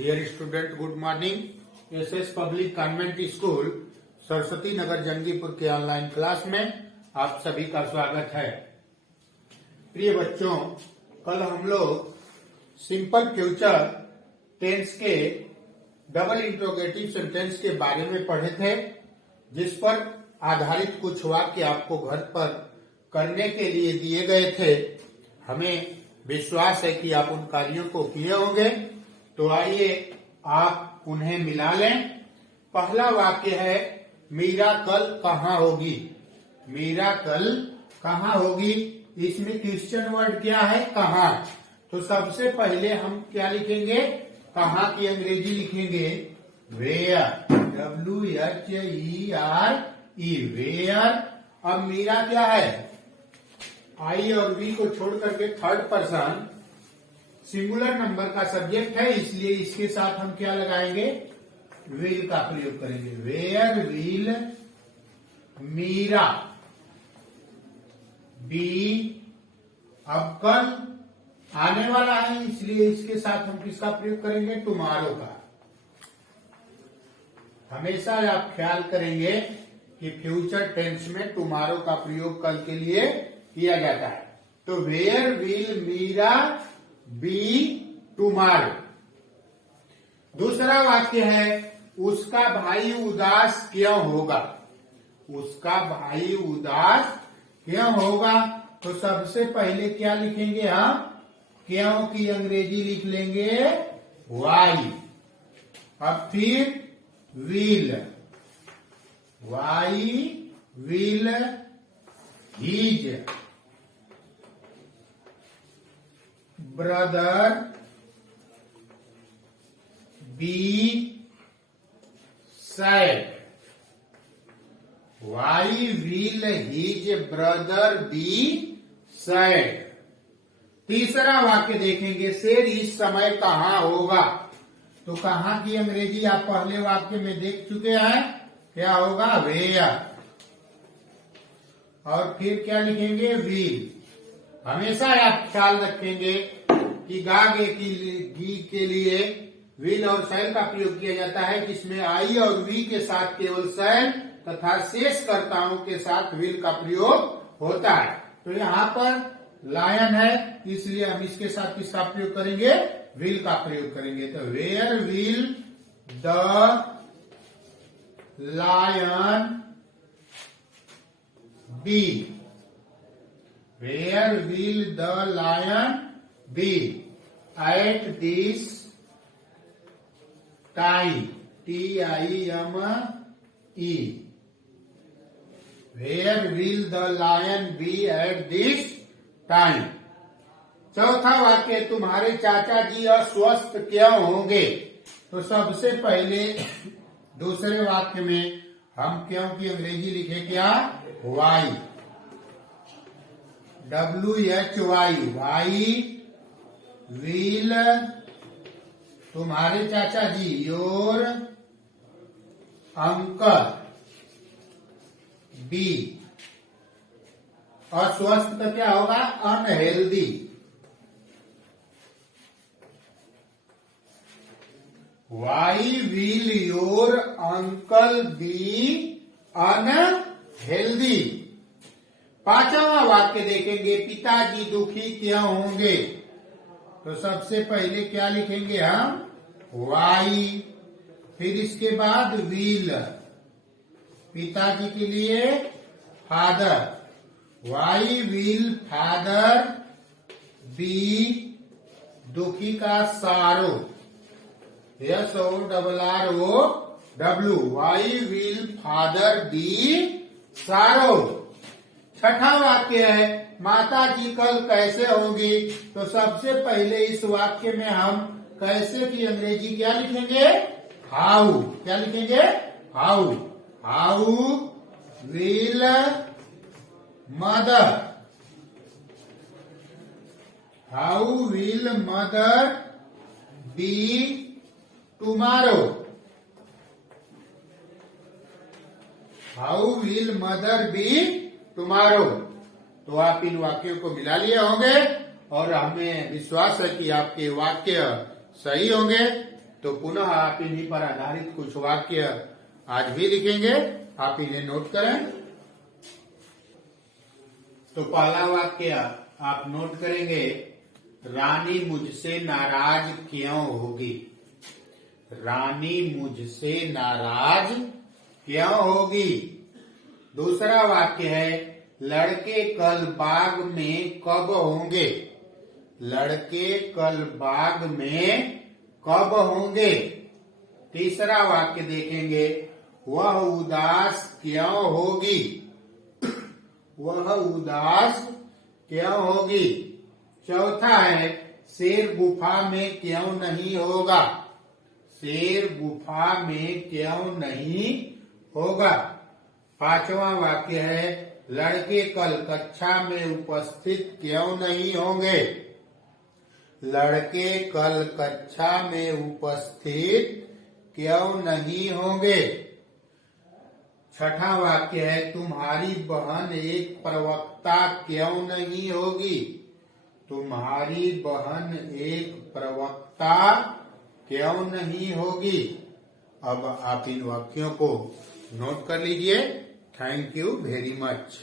Dear student, good morning. SS public convent school Saraswati Nagar Jangipur के online class में आप सभी का स्वागत है। प्रिय बच्चों, कल हम लोग सिंपल फ्यूचर टेंस के डबल इंट्रोगेटिव सेंटेंस के बारे में पढ़े थे, जिस पर आधारित कुछ वाक्य आपको घर पर करने के लिए दिए गए थे। हमें विश्वास है कि आप उन कार्यों को किए होंगे। तो आइए आप उन्हें मिला लें। पहला वाक्य है, मीरा कल कहाँ होगी। मीरा कल कहाँ होगी, इसमें क्वेश्चन वर्ड क्या है, कहाँ। तो सबसे पहले हम क्या लिखेंगे, कहाँ की अंग्रेजी लिखेंगे वेयर, WHERE, वेयर। अब मीरा क्या है, आई और वी को छोड़ करके थर्ड पर्सन सिंगुलर नंबर का सब्जेक्ट है, इसलिए इसके साथ हम क्या लगाएंगे, विल का प्रयोग करेंगे। Where will Meera be. अब कल आने वाला है, इसलिए इसके साथ हम किसका प्रयोग करेंगे, टुमारो का। हमेशा आप ख्याल करेंगे कि फ्यूचर टेंस में टुमारो का प्रयोग कल के लिए किया जाता है। तो where will Meera be tomorrow. दूसरा वाक्य है, उसका भाई उदास क्यों होगा। उसका भाई उदास क्यों होगा। तो सबसे पहले क्या लिखेंगे हम, क्यों की अंग्रेजी लिख लेंगे वाई। अब फिर will, why will his brother be sad. Why will his brother be sad. तीसरा वाक्य देखेंगे, शेर इस समय कहाँ होगा। तो कहाँ की अंग्रेजी आप पहले वाक्य में देख चुके हैं, क्या होगा वेयर। और फिर क्या लिखेंगे विल। हमेशा आप ख्याल रखेंगे कि गागे की के लिए विल और शैल का प्रयोग किया जाता है, जिसमें आई और वी के साथ केवल शैल तथा शेष कर्ताओं के साथ विल का प्रयोग होता है। तो यहाँ पर लायन है, इसलिए हम इसके साथ किसका प्रयोग करेंगे, विल का प्रयोग करेंगे। तो where will the lion be. Where will the lion be at this time, TIME। Where will the lion be at this time. चौथा वाक्य, तुम्हारे चाचा जी अस्वस्थ क्यों होंगे। तो सबसे पहले दूसरे वाक्य में हम क्यों की अंग्रेजी लिखे क्या, वाई, WHY, वाई विल तुम्हारे चाचा जी, योर अंकल बी। अस्वस्थ का क्या होगा, unhealthy. Why will your uncle be unhealthy. पांचवा वाक्य देखेंगे, पिताजी दुखी क्यों होंगे। तो सबसे पहले क्या लिखेंगे हम, वाई, फिर इसके बाद विल, पिताजी के लिए father, why will father be दुखी का sorrow, SORROW, why will father be sorrow. छठा वाक्य है, माता जी कल कैसे होंगी। तो सबसे पहले इस वाक्य में हम कैसे की अंग्रेजी क्या लिखेंगे, हाउ। क्या लिखेंगे, how. How will mother, how will mother be tomorrow. How will mother be tomorrow. तो आप इन वाक्यों को मिला लिए होंगे और हमें विश्वास है कि आपके वाक्य सही होंगे। तो पुनः आप इन्हीं पर आधारित कुछ वाक्य आज भी लिखेंगे, आप इन्हें नोट करें। तो पहला वाक्य आप नोट करेंगे, रानी मुझसे नाराज क्यों होगी। रानी मुझसे नाराज क्यों होगी। दूसरा वाक्य है, लड़के कल बाग में कब होंगे। लड़के कल बाग में कब होंगे। तीसरा वाक्य देखेंगे, वह उदास क्यों होगी। वह उदास क्यों होगी। चौथा है, शेर गुफा में क्यों नहीं होगा। शेर गुफा में क्यों नहीं होगा। पांचवा वाक्य है, लड़के कल कक्षा में उपस्थित क्यों नहीं होंगे। लड़के कल कक्षा में उपस्थित क्यों नहीं होंगे। छठा वाक्य है, तुम्हारी बहन एक प्रवक्ता क्यों नहीं होगी। तुम्हारी बहन एक प्रवक्ता क्यों नहीं होगी। अब आप इन वाक्यों को नोट कर लीजिए। Thank you very much.